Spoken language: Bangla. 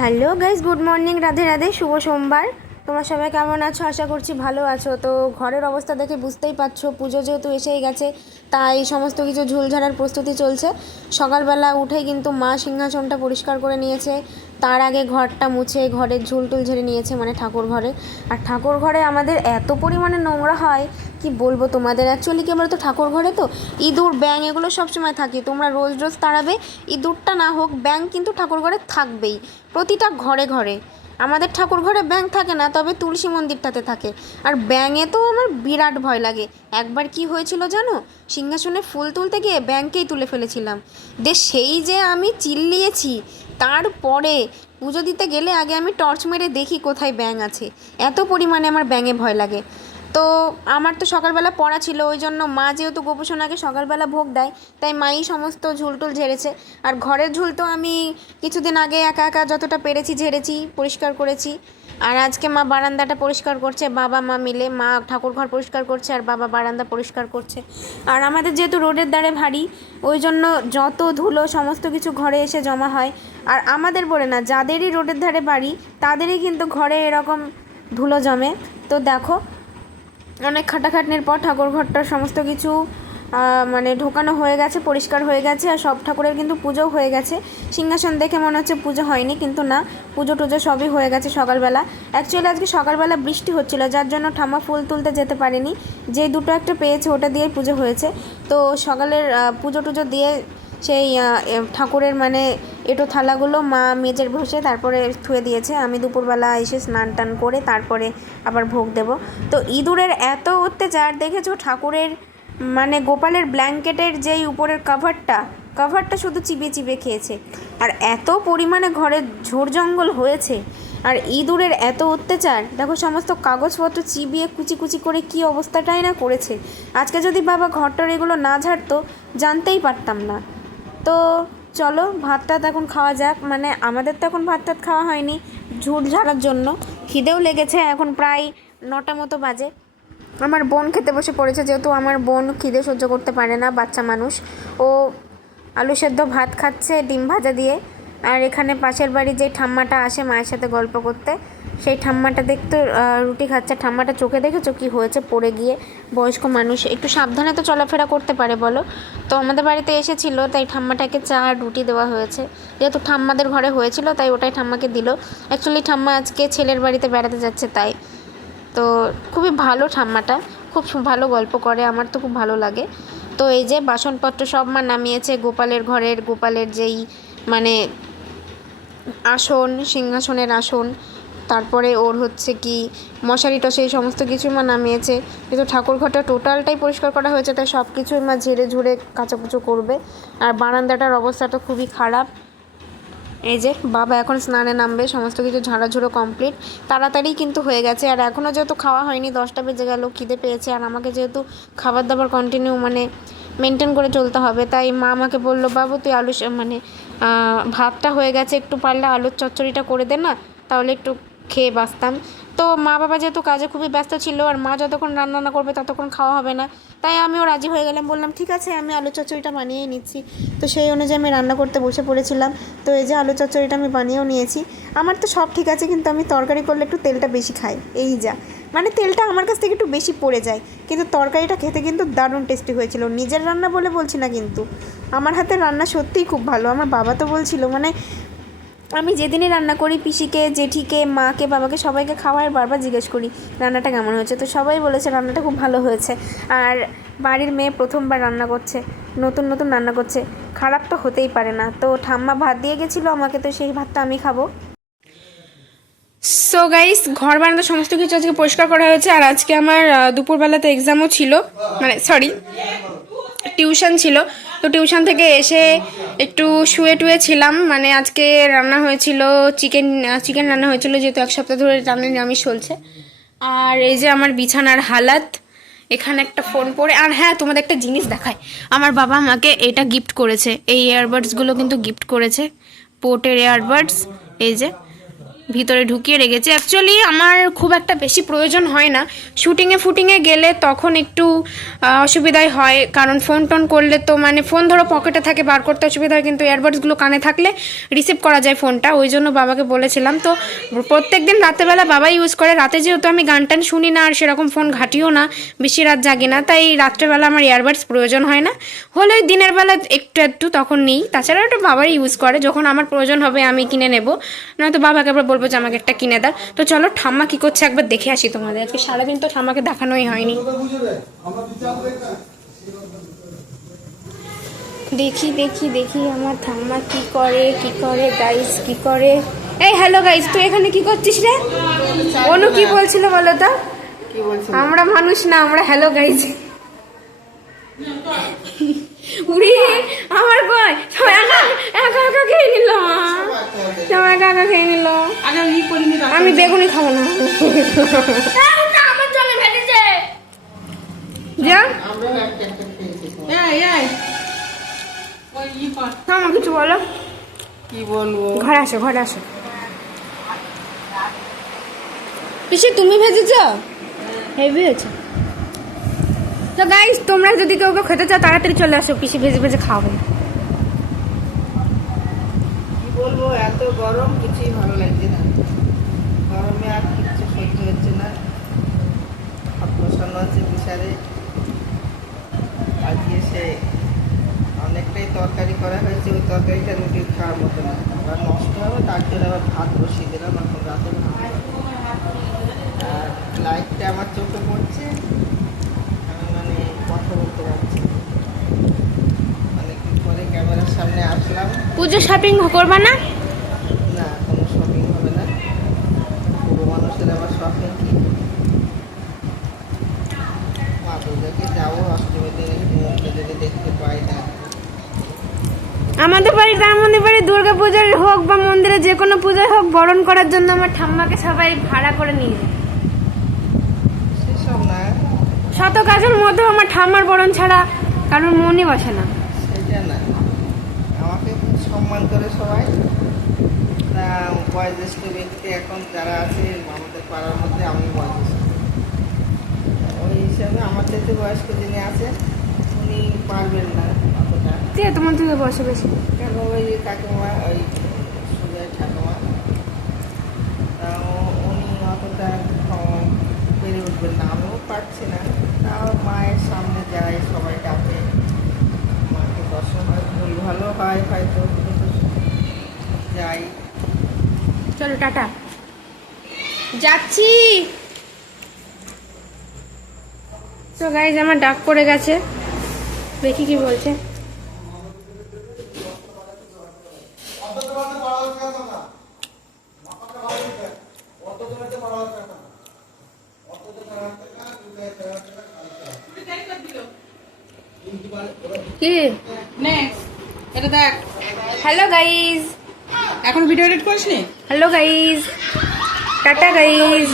Hello guys good morning, Radhe Radhe, শুভ সোমবার। তোমার সবাই কেমন আছো? আশা করছি ভালো আছো। তো ঘরের অবস্থা দেখে বুঝতেই পারছ, পুজো যেহেতু এসেই গেছে, তাই সমস্ত কিছু ঝুলঝাড়ার প্রস্তুতি চলছে। সকালবেলা উঠেই কিন্তু মা সিংহাসনটা পরিষ্কার করে নিয়েছে। তার আগে ঘরটা মুছে, ঘরের ঝুল টুল ঝেড়ে নিয়েছে মানে ঠাকুর ঘরে। আর ঠাকুর ঘরে আমাদের এত পরিমাণে নোংরা হয় কি বলব তোমাদের? অ্যাকচুয়ালি কি আমরা তো ঠাকুর ঘরে তো ইঁদুর ব্যাং এগুলো সবসময় থাকে। তোমরা রোজ রোজ তাড়াবে। ইঁদুরটা না হোক ব্যাং কিন্তু ঠাকুর ঘরে থাকবেই। প্রতিটা ঘরে ঘরে। আমাদের ঠাকুর ঘরে ব্যাং থাকে না, তবে তুলসী মন্দিরটাতে থাকে। আর ব্যাঙে তো আমার বিরাট ভয় লাগে। একবার কি হয়েছিল জানো? সিংহাসনে ফুল তুলতে গিয়ে ব্যাংকেই তুলে ফেলেছিলাম। দে সেই যে আমি চিল্লিয়েছি, তারপরে পুজো দিতে গেলে আগে আমি টর্চ মেরে দেখি কোথায় ব্যাং আছে। এত পরিমাণে আমার ব্যাঙে ভয় লাগে। তো আমার তো সকালবেলা পড়া ছিল, ওই জন্য মা যেহেতু গোপোষণাকে সকালবেলা ভোগ দেয়, তাই মাই সমস্ত ঝুলটুল ঝেড়েছে। আর ঘরের ঝুল তো আমি কিছুদিন আগে একা একা যতটা পেরেছি ঝেড়েছি, পরিষ্কার করেছি। আর আজকে মা বারান্দাটা পরিষ্কার করছে, বাবা, মা মিলে মা ঠাকুর ঘর পরিষ্কার করছে আর বাবা বারান্দা পরিষ্কার করছে। আর আমাদের যেহেতু রোডের ধারে ভারী, ওই জন্য যত ধুলো সমস্ত কিছু ঘরে এসে জমা হয়। আর আমাদের বলে না, যাদেরই রোডের ধারে বাড়ি তাদেরই কিন্তু ঘরে এরকম ধুলো জমে। তো দেখো অনেক খাটাখাটনির পর ঠাকুর ঘরটার সমস্ত কিছু মানে ঢোকানো হয়ে গেছে, পরিষ্কার হয়ে গেছে, আর সব ঠাকুরের কিন্তু পুজো হয়ে গেছে। সিংহাসন দেখে মনে হচ্ছে পুজো হয়নি, কিন্তু না, পুজো টুজো সবই হয়ে গেছে সকালবেলা। অ্যাকচুয়ালি আজকে সকালবেলা বৃষ্টি হচ্ছিল, যার জন্য ঠাম্মা ফুল তুলতে যেতে পারেনি। যে দুটো একটা পেয়েছে, ওটা দিয়েই পুজো হয়েছে। তো সকালের পুজো টুজো দিয়ে সেই ঠাকুরের মানে এটো থালাগুলো মা মেজের বসে তারপরে থুয়ে দিয়েছে। আমি দুপুরবেলা এসে স্নান টান করে তারপরে আবার ভোগ দেব। তো ইঁদুরের এত অত্যাচার, দেখেছ? ঠাকুরের মানে গোপালের ব্ল্যাঙ্কেটের যেই উপরের কাভারটা কাভারটা শুধু চিবিয়ে চিবিয়ে খেয়েছে। আর এত পরিমাণে ঘরে ঝোড় জঙ্গল হয়েছে। আর ইঁদুরের এত অত্যাচার, দেখো সমস্ত কাগজপত্র চিবিয়ে কুচি কুচি করে কি অবস্থাটাই না করেছে। আজকে যদি বাবা ঘরটার এগুলো না ঝাড়তো, জানতেই পারতাম না। তো চলো ভাত টাত এখন খাওয়া যাক। মানে আমাদের তো এখন ভাত টাত খাওয়া হয়নি। ঝুট ঝাড়ার জন্য। খিদেও লেগেছে এখন প্রায় নটা মতো বাজে। আমার বোন খেতে বসে পড়েছে, যেহেতু আমার বোন খিদে সহ্য করতে পারে না, বাচ্চা মানুষ। ও আলু সেদ্ধ ভাত খাচ্ছে, ডিম ভাজা দিয়ে। আর এখানে পাশের বাড়ি যে ঠাম্মাটা আসে মায়ের সাথে গল্প করতে, সেই ঠাম্মাটা দেখতে রুটি খাচ্ছে। ঠাম্মাটা চোখে দেখেছ কি হয়েছে? পড়ে গিয়ে বয়স্ক মানুষ। একটু সাবধানে তো চলাফেরা করতে পারে, বলো। তো আমাদের বাড়িতে এসেছিল, তাই ঠাম্মাটাকে চা আর রুটি দেওয়া হয়েছে। যেহেতু ঠাম্মাদের ঘরে হয়েছিল, তাই ওটাই ঠাম্মাকে দিল। অ্যাকচুয়ালি ঠাম্মা আজকে ছেলের বাড়িতে বেড়াতে যাচ্ছে, তাই। তো খুবই ভালো ঠাম্মাটা। খুব ভালো গল্প করে, আমার তো খুব ভালো লাগে। তো এই যে বাসনপত্র সব মা নামিয়েছে, গোপালের ঘরের, গোপালের যেই মানে আসন, সিংহাসনের আসন, তারপরে ওর হচ্ছে কি মশারি টশারি সমস্ত কিছুই মা নামিয়েছে। কিন্তু ঠাকুর ঘরটা টোটালটাই পরিষ্কার করা হয়েছে, তাই সব কিছুই মা ঝেড়ে ঝুড়ে কাচাকুচো করবে। আর বারান্দাটার অবস্থা তো খুবই খারাপ। এই যে বাবা এখন স্নানে নামবে, সমস্ত কিছু ঝাড়াঝুড়ো কমপ্লিট। তাড়াতাড়ি কিন্তু হয়ে গেছে, আর এখনও যেহেতু খাওয়া হয়নি, দশটা বেজে গেল, খিদে পেয়েছে। আর আমাকে যেহেতু খাবার দাবার কন্টিনিউ মানে মেনটেন করে চলতে হবে, তাই মা আমাকে বলল, বাবু, তুই আলু মানে ভাতটা হয়ে গেছে একটু পারলে আলুর চচ্চড়িটা করে দে না তাহলে একটু খেয়ে বাঁচতাম। তো মা বাবা যেহেতু কাজে খুবই ব্যস্ত ছিল আর মা যতক্ষণ রান্না না করবে ততক্ষণ খাওয়া হবে না। তাই আমিও রাজি হয়ে গেলাম, বললাম, ঠিক আছে, আমি আলু চচ্চড়িটা বানিয়েই নিচ্ছি। তো সেই অনুযায়ী আমি রান্না করতে বসে পড়েছিলাম। তো এই যে আলু চচ্চড়িটা আমি বানিয়েও নিয়েছি। আমার তো সব ঠিক আছে, কিন্তু আমি তরকারি করলে একটু তেলটা বেশি খাই। এই যা। মানে তেলটা আমার কাছ থেকে একটু বেশি পড়ে যায়। কিন্তু তরকারিটা খেতে কিন্তু দারুণ টেস্টি হয়েছিল। নিজের রান্না বলে বলছি না কিন্তু। আমার হাতের রান্না সত্যিই খুব ভালো। আমার বাবা তো বলছিল মানে আমি যেদিনই রান্না করি, পিসিকে, জেঠিকে, মাকে, বাবাকে সবাইকে খাওয়ার বারবার জিজ্ঞেস করি, রান্নাটা কেমন হয়েছে? তো সবাই বলেছে, রান্নাটা খুব ভালো হয়েছে। আর বাড়ির মেয়ে প্রথমবার রান্না করছে, নতুন নতুন রান্না করছে। খারাপ তো হতেই পারে না। তো ঠাম্মা ভাত দিয়ে গেছিল আমাকে, তো সেই ভাতটা আমি খাব। সো গাইস ঘর বারান্দা সমস্ত কিছু আজকে পরিষ্কার করা হয়েছে। আর আজকে আমার দুপুরবেলাতে এক্সামও ছিল। মানে সরি টিউশন ছিল। তো টিউশন থেকে এসে একটু শুয়ে টুয়ে ছিলাম। মানে আজকে রান্না হয়েছিল, চিকেন চিকেন রান্না হয়েছিল যেহেতু এক সপ্তাহ ধরে রান্না নিরামিষ চলছে। আর এই যে আমার বিছানার হালাত, এখানে একটা ফোন পড়ে। আর হ্যাঁ তোমাদের একটা জিনিস দেখায় আমার বাবা আমাকে এটা গিফট করেছে। এই ইয়ারবাডসগুলো কিন্তু গিফট করেছে। পোর্টের ইয়ারবাডস এই যে। ভিতরে ঢুকিয়ে রেখেছি। অ্যাকচুয়ালি আমার খুব একটা বেশি প্রয়োজন হয় না। শুটিংয়ে ফুটিংয়ে গেলে তখন একটু অসুবিধাই হয়। কারণ ফোন টোন করলে তো মানে ফোন ধরো পকেটে থাকে, বার করতে অসুবিধা হয়। কিন্তু ইয়ারবাডসগুলো কানে থাকলে রিসিভ করা যায় ফোনটা ওই জন্য বাবাকে বলেছিলাম, তো প্রত্যেক দিন রাতেবেলা বাবা ইউজ করে। রাতে যেহেতু আমি গান টান শুনি না, আর সেরকম ফোন ঘাটিও না, বেশি রাত জাগি না, তাই রাত্রেবেলা আমার ইয়ারবাডস প্রয়োজন হয় না। হলে ওই দিনের বেলা একটু একটু তখন নেই। তাছাড়া ওটা বাবাই ইউজ করে। যখন আমার প্রয়োজন হবে, আমি কিনে নেব। নয়তো বাবাকে আবার বলব যে আমাকে একটা কিনে দাও। তো চলো ঠাম্মা কী করছে একবার দেখে আসি তোমাদের। আজকে সারাদিন তো ঠাম্মাকে দেখানোই হয়নি। দেখি দেখি দেখি আমার ঠাম্মা কি করে কি করে গাইস কি করে। এই হ্যালো গাইস তুই এখানে কি করছিস রে? অনু কি বলছিল বলো তো? আমরা মানুষ না, আমরা হ্যালো গাইস উড়ি আমার একা একা একা খেয়ে নিল। একা একা খেয়ে নিল। আমি বেগুনি খাব না। আমার আমরা। আমার কিছু বলো। কি বলব? ঘরে আসো ঘরে আসো। পিসি তুমি ভেজেছ? হেভি হয়েছে। তো গাইস তোমরা যদি কেউ কেউ খেতে চাও তাড়াতাড়ি চলে আসো। পিসি ভেজে ভেজে খাওয়াবে কি বলব এত গরম, কিছুই ভালো লাগছে না। গরমে আর কিছু সহ্য হচ্ছে না। বসানো আছে বিশারে আজকে সে অনেকটাই তরকারি করা হয়েছে, ওই তরকারিটা রুটি খাওয়ার মতো না। আবার নষ্ট হবে, তার জন্য আবার ভাত বসিয়ে দিলাম, এখন রাতে ভাত আর লাইটটা আমার চোখে পড়ছে, আমি মানে কথা বলতে পারছি। অনেকদিন পরে ক্যামেরার সামনে আসলাম। পুজো শপিং করবা না কোনো শপিং হবে না পুরো মানুষের আবার শপিং কি মা দুর্গাকে যাব অষ্টমী দিনে মুখটা যদি দেখতে পাই না আমাদের বাড়ি তার মধ্যে বাড়ি দুর্গা পূজার হোক বা মন্দিরে যে কোনো পূজায় হোক বরণ করার জন্য আমার ঠাম্মাকে সবাই ভাড়া করে নিয়ে শত কাজের মধ্যেও আমার ঠাম্মার বরণ ছাড়া কারোর মনই বসে না। সেটা না। আমাকে সম্মান করে সবাই। বয়োজ্যেষ্ঠ ব্যক্তি এখন যারা আছে আমাদের পাড়ার মধ্যে আমি বয়োজ্যেষ্ঠ। ওই হিসাবে আমার চাইতে বয়স্ক যিনি আছেন উনি পারবেন না। আছে তোমার থেকে বসে বেশি কেন ওই কাকিমা ওই সুজয় ঠাকুমা তা উনি অতটা খ- পেরে উঠবেন না আমিও পারছি না। তাও মায়ের সামনে যাই সবাই ডাকে। মাকে দর্শন হয় ভুল ভালো হয় হয়তো যাই। চলো টাটা। যাচ্ছি। তো গাইজ আমার ডাক পড়ে গেছে। দেখি কি বলছে। কি? নেক্সট এটা দেখ হ্যালো গাইজ এখন ভিডিও এডিট করিস নি? Hello guys tata guys